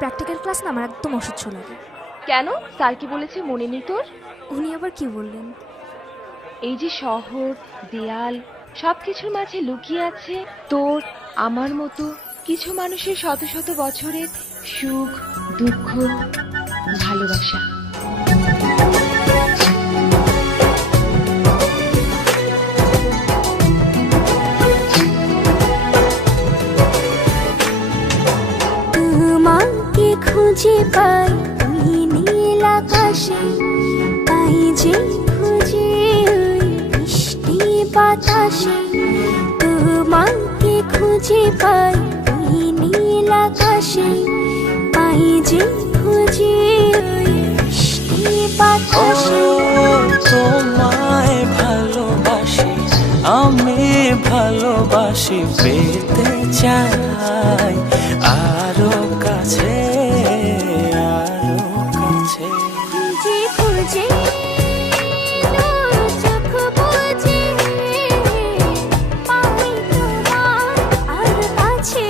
Practical class না আমার একদম অসহ্য লাগে। কেন? স্যার কি বলেছে মনে নেই তোর? উনি আবার কি বললেন? এই যে শহর, দেয়াল, সবকিছুর মাঝে লুকিয়ে আছে তোর আমার মতো কিছু মানুষের শত শত বছরের সুখ, দুঃখ, ভালোবাসা। তোমাকে খুঁজে পাই ওই নীল আকাশে, তাই যে খুঁজে ওই বৃষ্টি বাতাসে। তোমাকে খুঁজে পাই ওই নীল আকাশে, তাই যে খুঁজে ওই বৃষ্টি বাতাসে। তোমায় ভালোবাসি, আমি ভালোবাসি, পেতে চাই আরো কাছে, আরো কাছে। খুঁজে খুঁজে তোর চোখ বুজে পাই তোমার আর কাছে।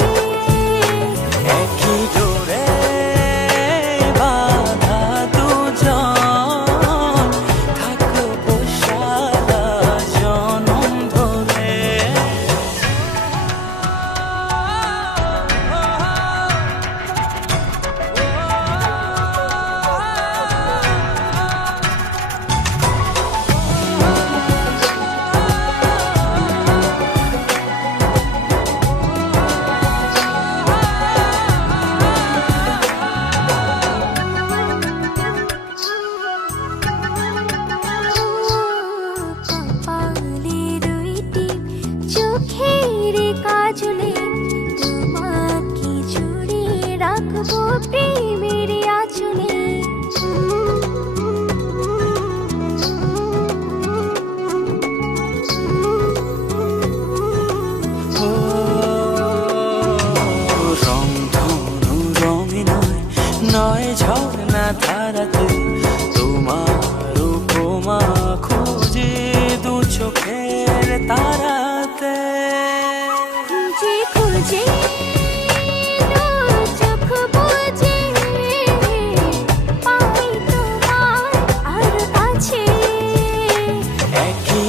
একই ডোরে বাঁধা দুজন, থাকবো সারা জনম ধরে। কপালে দুইটি চোখের কাজলে, তোমাকে জুড়ে রাখবো প্রেমের আঁচলে। রংধনু রঙে নয়, নয় ঝর্ণা ধারাতে, তোমার উপমা খুঁজে দু চোখের তারাতে। খুঁজে খুঁজে তোর চোখ বুজে পাই তোমার আর কাছে। একই